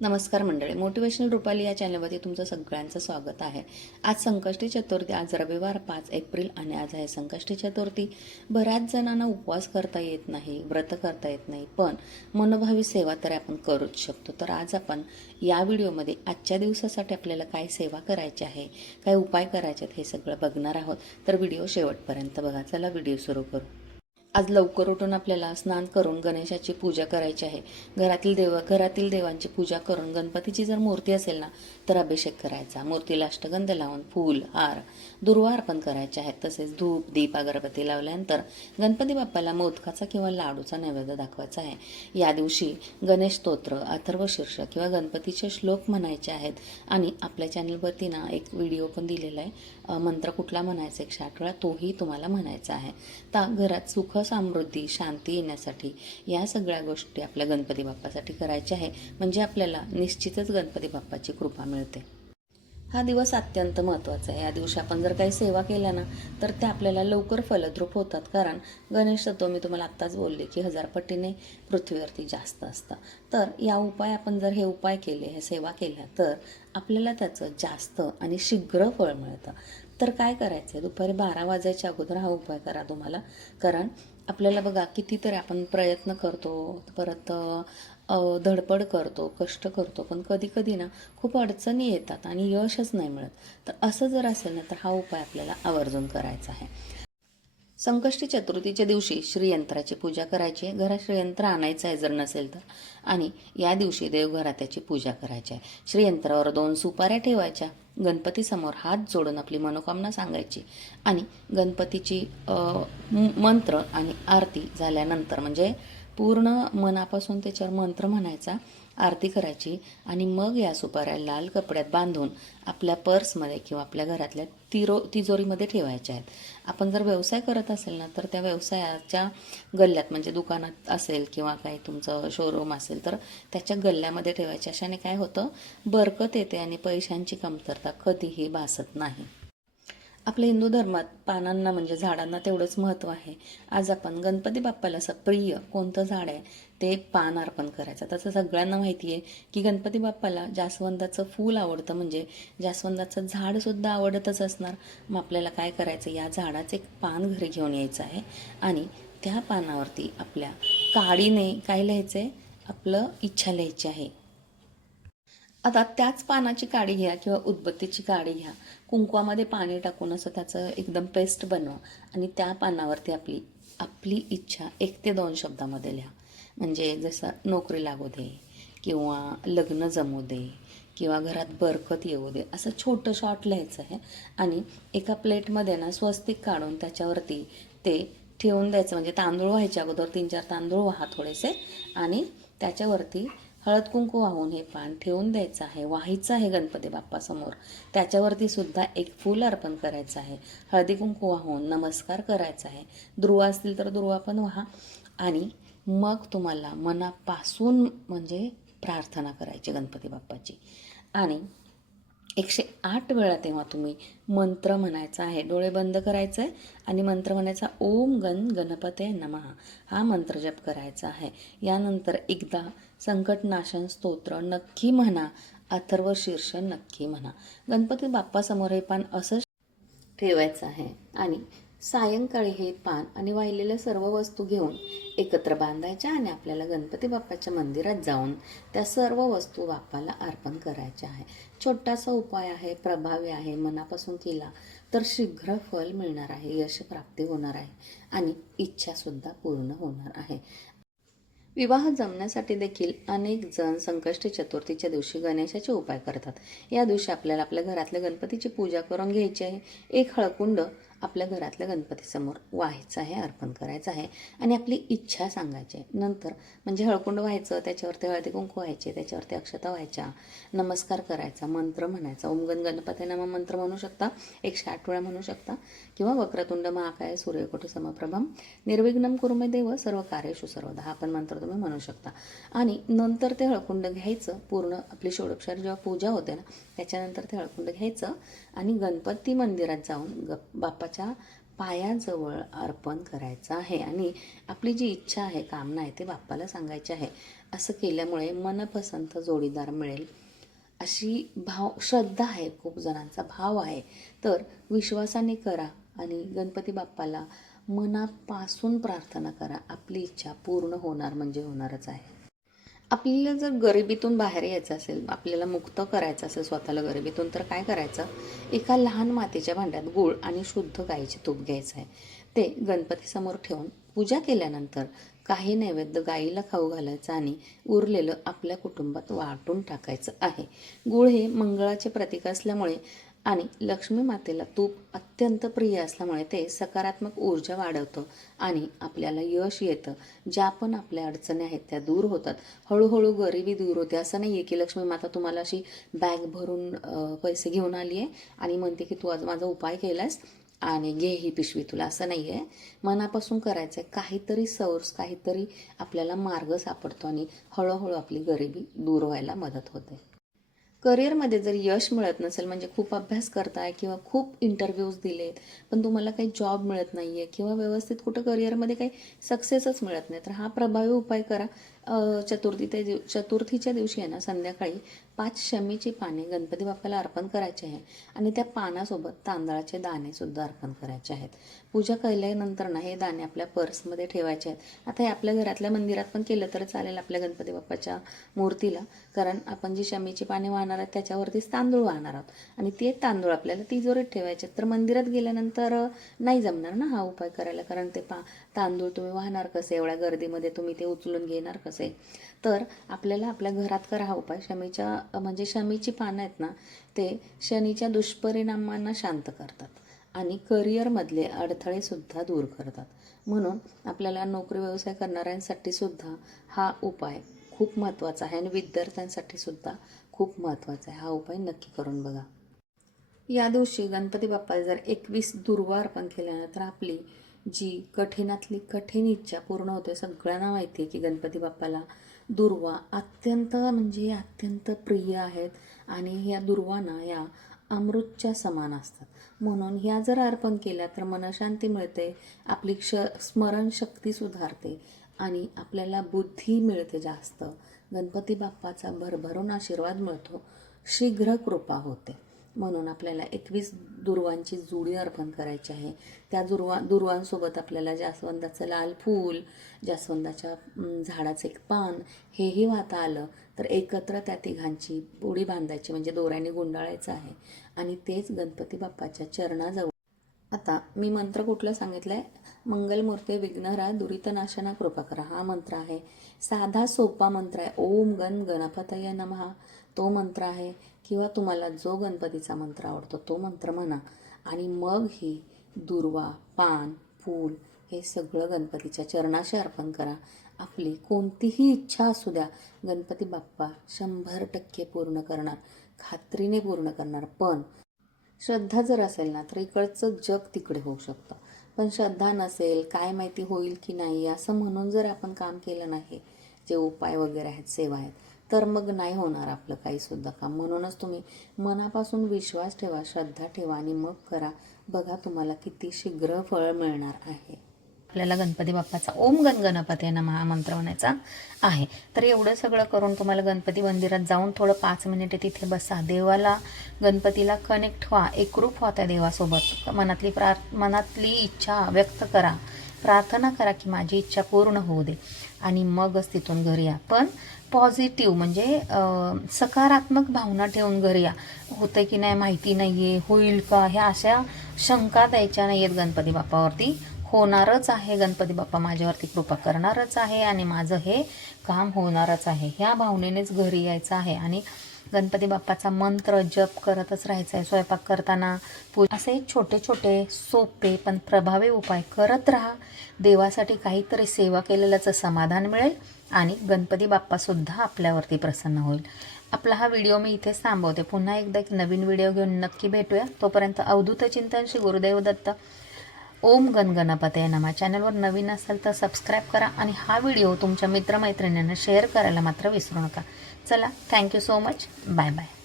नमस्कार मंडळी, मोटिवेशनल रुपाली या चॅनलवरती तुमचं सगळ्यांचं स्वागत आहे. आज संकष्टी चतुर्थी, आज रविवार 5 एप्रिल आणि आज आहे संकष्टी चतुर्थी. बऱ्याच जणांना उपवास करता येत नाही, व्रत करता येत नाही, पण मनोभावी सेवा तर आपण करूच शकतो. तर आज आपण या व्हिडिओमध्ये आजच्या दिवसासाठी आपल्याला काय सेवा करायची आहे, काय उपाय करायचे आहेत हे सगळं बघणार आहोत. तर व्हिडिओ शेवटपर्यंत बघा. चला व्हिडिओ सुरू करू. आज लवकर उठून आपल्याला स्नान करून गणेशाची पूजा करायची आहे. घरातील देवांची पूजा करून गणपतीची जर मूर्ती असेल ना तर अभिषेक करायचा. मूर्तीला अष्टगंध लावून फूल, हार, दुर्वा अर्पण करायचे आहेत. तसेच धूप, दीप, अगरबत्ती लावल्यानंतर गणपती बाप्पाला मोदकाचा किंवा लाडूचा नैवेद्य दाखवायचा आहे. या दिवशी गणेश स्तोत्र, अथर्वशीर्ष किंवा गणपतीचे श्लोक म्हणायचे आहेत. आणि आपल्या चॅनलवरती ना एक व्हिडिओ पण दिलेला आहे, मंत्र कुठला म्हणायचा 108 वेळा, तोही तुम्हाला म्हणायचा आहे. तर घरात सुख, समृद्धी, शांती येण्यासाठी या सगळ्या गोष्टी आपल्या गणपती बाप्पासाठी करायच्या आहे. म्हणजे आपल्याला निश्चितच गणपती बाप्पाची कृपा मिळते. हा दिवस अत्यंत महत्त्वाचा आहे. या दिवशी आपण जर काही सेवा केल्या ना तर त्या आपल्याला लवकर फलद्रूप होतात. कारण गणेश तत्व मी तुम्हाला आत्ताच बोलले की 1000 पटीने पृथ्वीवरती जास्त असतं. तर या उपाय आपण जर हे उपाय केले, हे सेवा केल्या तर आपल्याला त्याचं जास्त आणि शीघ्र फळ मिळतं. तर काय करायचं आहे, दुपारी 12 वाजायच्या अगोदर हा उपाय करा तुम्हाला. कारण आपल्याला बघा कितीतरी आपण प्रयत्न करतो, परत धडपड करतो, कष्ट करतो, पण कधी कधी ना खूप अडचणी येतात आणि यशच नाही मिळत. तर असं जर असेल ना तर हा उपाय आपल्याला आवर्जून करायचा आहे. संकष्टी चतुर्थीच्या दिवशी श्रीयंत्राची पूजा करायची आहे. घरात श्रीयंत्र आणायचं आहे जर नसेल तर. आणि या दिवशी देवघरात त्याची पूजा करायची आहे. श्रीयंत्रावर 2 सुपाऱ्या ठेवायच्या. गणपतीसमोर हात जोडून आपली मनोकामना सांगायची आणि गणपतीची मंत्र आणि आरती झाल्यानंतर, म्हणजे पूर्ण मनापासून त्याच्यावर मंत्र म्हणायचा, आरती करायची आणि मग या सुपाऱ्या लाल कपड्यात बांधून आपल्या पर्समध्ये किंवा आपल्या घरातल्या तिजोरीमध्ये ठेवायच्या आहेत. आपण जर व्यवसाय करत असेल ना तर त्या व्यवसायाच्या गल्ल्यात, म्हणजे दुकानात असेल किंवा काही तुमचं शोरूम असेल तर त्याच्या गल्ल्यामध्ये ठेवायच्या. अशाने काय होतं, बरकत येते आणि पैशांची कमतरता कधीही भासत नाही. आपल्या हिंदू धर्मात पानांना म्हणजे झाडांना तेवढंच महत्त्व आहे. आज आपण गणपती बाप्पाला असं प्रिय कोणतं झाड आहे ते पान अर्पण करायचं. तसं सगळ्यांना माहिती आहे की गणपती बाप्पाला जास्वंदाचं फूल आवडतं, म्हणजे जास्वंदाचं झाडसुद्धा आवडतच असणार. मग आपल्याला काय करायचं, या झाडाचं एक पान घरी घेऊन यायचं आहे आणि त्या पानावरती आपल्या काडीने काय लिहायचं आहे, आपलं इच्छा लिहायची आहे. आता त्याच पानाची काडी घ्या किंवा उदबत्तीची काडी घ्या, कुंकवामध्ये पाणी टाकून असं त्याचं एकदम पेस्ट बनवा आणि त्या पानावरती आपली आपली इच्छा 1 ते 2 शब्दामध्ये लिहा. म्हणजे जसं नोकरी लागू दे किंवा लग्न जमू दे किंवा घरात बरकत येऊ दे, असं छोटं शॉर्ट लिहायचं आहे. आणि एका प्लेटमध्ये ना स्वस्तिक काढून त्याच्यावरती ते ठेवून द्यायचं. म्हणजे तांदूळ व्हायच्या अगोदर 3-4 तांदूळ व्हा थोडेसे आणि त्याच्यावरती हळद कुंकू वाहून हे पान ठेवून द्यायचं आहे, व्हायचं आहे गणपती बाप्पासमोर. त्याच्यावरती सुद्धा एक फूल अर्पण करायचं आहे, हळदी कुंकू वाहून नमस्कार करायचा आहे. दुर्वा असतील तर दुर्वा पण वाहा आणि मग तुम्हाला मनापासून म्हणजे प्रार्थना करायची गणपती बाप्पाची. आणि 108 वेळा तेव्हा तुम्ही मंत्र म्हणायचा आहे. डोळे बंद करायचं आहे आणि मंत्र म्हणायचा, ओम गणपते नमः, हा मंत्र जप करायचा आहे. यानंतर एकदा संकटनाशन स्तोत्र नक्की म्हणा, अथर्वशीर्ष नक्की म्हणा. गणपती बाप्पासमोर हे पान असं ठेवायचं आहे आणि सायंकाळी हे पान आणि वाहिलेल्या सर्व वस्तू घेऊन एकत्र बांधायच्या आणि आपल्याला गणपती बाप्पाच्या मंदिरात जाऊन त्या सर्व वस्तू बाप्पाला अर्पण करायच्या आहे. छोटासा उपाय आहे, प्रभावी आहे. मनापासून केला तर शीघ्र फल मिळणार आहे, यश प्राप्ती होणार आहे आणि इच्छासुद्धा पूर्ण होणार आहे. विवाह जमण्यासाठी देखील अनेक जण संकष्टी चतुर्थीच्या दिवशी गणेशाचे उपाय करतात. या दिवशी आपल्याला आपल्या घरातल्या गणपतीची पूजा करून घ्यायची आहे. एक हळकुंड आपल्या घरातल्या गणपतीसमोर व्हायचं आहे, अर्पण करायचं आहे आणि आपली इच्छा सांगायची आहे. नंतर म्हणजे हळकुंड व्हायचं, त्याच्यावरती हळदी कुंकू व्हायचे, त्याच्यावरती अक्षता व्हायच्या, नमस्कार करायचा, मंत्र म्हणायचा. ओम गणपती नमः मंत्र म्हणू शकता, 108 वेळा म्हणू शकता किंवा वक्रतुंड महाकाय सूर्यकोटी समप्रभम निर्विघ्नं कुरु मे देव सर्व कार्येषु सर्वदा, हा पण मंत्र तुम्ही म्हणू शकता. आणि नंतर ते हळकुंड घ्यायचं. पूर्ण आपली षोडोपचार जेव्हा पूजा होते ना त्याच्यानंतर ते हळकुंड घ्यायचं आणि गणपती मंदिरात जाऊन बाप्पाच्या पायाजवळ अर्पण करायचं आहे आणि आपली जी इच्छा आहे, कामना आहे, ते बाप्पाला सांगायची आहे. असं केल्यामुळे मनपसंत जोडीदार मिळेल अशी श्रद्धा आहे, खूप जणांचा भाव आहे. तर विश्वासाने करा आणि गणपती बाप्पाला मनापासून प्रार्थना करा. आपली इच्छा पूर्ण होणार म्हणजे होणारच आहे. आपल्याला जर गरिबीतून बाहेर यायचं असेल, आपल्याला मुक्त करायचं असेल स्वतःला गरिबीतून, तर काय करायचं? एका लहान मातीच्या भांड्यात गूळ आणि शुद्ध गाईचे तूप घ्यायचं आहे. ते गणपतीसमोर ठेवून पूजा केल्यानंतर काही नैवेद्य गाईला खाऊ घालायचं आणि उरलेलं आपल्या कुटुंबात वाटून टाकायचं आहे. गूळ हे मंगळाचे प्रतीक असल्यामुळे आणि लक्ष्मी मातेला तूप अत्यंत प्रिय असल्यामुळे ते सकारात्मक ऊर्जा वाढवतं आणि आपल्याला यश येतं. ज्या पण आपल्या अडचणी आहेत त्या दूर होतात. हळूहळू गरिबी दूर होते. असं नाही आहे की लक्ष्मी माता तुम्हाला अशी बॅग भरून पैसे घेऊन आली आहे आणि म्हणते की तू आज माझा उपाय केलास आणि घे ही पिशवी तुला. असं नाही आहे. मनापासून करायचं आहे. काहीतरी सोर्स, काहीतरी आपल्याला मार्ग सापडतो आणि हळूहळू आपली गरिबी दूर व्हायला मदत होते. करिअरमध्ये जर यश मिळत नसेल, म्हणजे खूप अभ्यास करताय किंवा खूप इंटरव्ह्यूज दिलेत, पण तुम्हाला काही जॉब मिळत नाही आहे किंवा व्यवस्थित कुठं करिअरमध्ये काही सक्सेसच मिळत नाही, तर हा प्रभावी उपाय करा. चतुर्थीच्या दिवशी आहे ना, संध्याकाळी 5 शमीची पाने गणपती बाप्पाला अर्पण करायचे आहे आणि त्या पानासोबत तांदळाचे दाणेसुद्धा अर्पण करायचे आहेत. पूजा केल्यानंतर ना हे दाणे आपल्या पर्समध्ये ठेवायचे आहेत. आता हे आपल्या घरातल्या मंदिरात पण केलं तर चालेल, आपल्या गणपती बाप्पाच्या मूर्तीला, कारण आपण जी शमीची पाने वाहणार आहेत त्याच्यावरतीच तांदूळ वाहणार आहोत आणि ते तांदूळ आपल्याला तिजोरीत ठेवायचे. तर मंदिरात गेल्यानंतर नाही जमणार ना हा उपाय करायला, कारण ते तांदूळ तुम्ही वाहणार कसे, एवढ्या गर्दीमध्ये तुम्ही ते उचलून घेणार कसे. तर आपल्याला आपल्या घरात करा हा उपाय. शमीची पानं आहेत ना, ते शनीच्या दुष्परिणामांना शांत करतात आणि करिअरमधले अडथळेसुद्धा दूर करतात. म्हणून आपल्याला नोकरी व्यवसाय करणाऱ्यांसाठी सुद्धा हा उपाय खूप महत्त्वाचा आहे आणि विद्यार्थ्यांसाठी सुद्धा खूप महत्त्वाचा आहे. हा उपाय नक्की करून बघा. या दिवशी गणपती बाप्पाला जर 21 दुर्वा अर्पण केल्यानं तर आपली जी कठीणातली कठीण इच्छा पूर्ण होते. सगळ्यांना माहिती आहे की गणपती बाप्पाला दुर्वा अत्यंत म्हणजे अत्यंत प्रिय आहेत आणि या दुर्वाना या अमृतच्या समान असतात. म्हणून ह्या जर अर्पण केल्या तर मनशांती मिळते, आपली स्मरणशक्ती सुधारते आणि आपल्याला बुद्धी मिळते जास्त. गणपती बाप्पाचा भरभरून आशीर्वाद मिळतो, शीघ्र कृपा होते. म्हणून आपल्याला 21 दुर्वांची जुडी अर्पण करायची आहे. त्या दुर्वांसोबत आपल्याला जास्वंदाचं लाल फूल, जास्वंदाच्या झाडाचं एक पान हेही वाहता आलं तर एकत्र त्या तिघांची बोडी बांधायची, म्हणजे दोऱ्याने गुंडाळायचं आहे आणि तेच गणपती बाप्पाच्या चरणाजवळ. आता मी मंत्र कुठला सांगितला आहे? मंगलमूर्ते विघ्नहरा दुरितनाशना कृपा करा हा मंत्र आहे. साधा सोपा मंत्र आहे. ओम गण गणपतये नमः तो मंत्र आहे, किंवा तुम्हाला जो गणपतीचा मंत्र आवडतो तो मंत्र म्हणा आणि मग ही दुर्वा, पान, फूल हे सगळं गणपतीच्या चरणाशी अर्पण करा. आपली कोणतीही इच्छा असू द्या, गणपती बाप्पा 100% पूर्ण करणार, खात्रीने पूर्ण करणार. पण श्रद्धा जर असेल ना तर इकडचं जग तिकडे होऊ शकतं. पण श्रद्धा नसेल, काय माहिती होईल की नाही असं म्हणून जर आपण काम केलं नाही, जे उपाय वगैरे आहेत, सेवा आहेत, तर मग नाही होणार आपलं काहीसुद्धा काम. म्हणूनच तुम्ही मनापासून विश्वास ठेवा, श्रद्धा ठेवा आणि मग करा. बघा तुम्हाला किती शीघ्र फळ मिळणार आहे. आपल्याला गणपती बाप्पाचा ओम गण गणपती नमः हा मंत्र म्हणायचा आहे. तर एवढं सगळं करून तुम्हाला गणपती मंदिरात जाऊन थोडं 5 मिनिटे तिथे बसा, देवाला गणपतीला कनेक्ट व्हा, एकरूप व्हा त्या देवासोबत. मनातली इच्छा व्यक्त करा, प्रार्थना करा की माझी इच्छा पूर्ण होऊ दे आणि मगच तिथून घरी या. पण पॉझिटिव्ह म्हणजे सकारात्मक भावना ठेवून घरी या. होतं की नाही माहिती नाही आहे, होईल का, ह्या अशा शंका द्यायच्या नाही आहेत गणपती बाप्पावरती. होणारच आहे, गणपती बाप्पा माझ्यावरती कृपा करणारच आहे आणि माझं हे काम होणारच आहे, ह्या भावनेनेच घरी यायचं आहे आणि गणपती बाप्पाचा मंत्र जप करतच राहायचं आहे. स्वयंपाक करताना असे छोटे छोटे सोपे पण प्रभावी उपाय करत राहा. देवासाठी काहीतरी सेवा केलेल्याचं समाधान मिळेल आणि गणपती बाप्पासुद्धा आपल्यावरती प्रसन्न होईल. आपला हा व्हिडिओ मी इथेच थांबवते. पुन्हा एकदा एक नवीन व्हिडिओ घेऊन नक्की भेटूया. तोपर्यंत अवधूत चिंतन श्री गुरुदेव दत्त. ओम गण गणपतये नमः. चॅनलवर नवीन असाल तर सबस्क्राईब करा आणि हा व्हिडिओ तुमच्या मित्रमैत्रिणींना शेअर करायला मात्र विसरू नका. चला, thank you so much. Bye bye.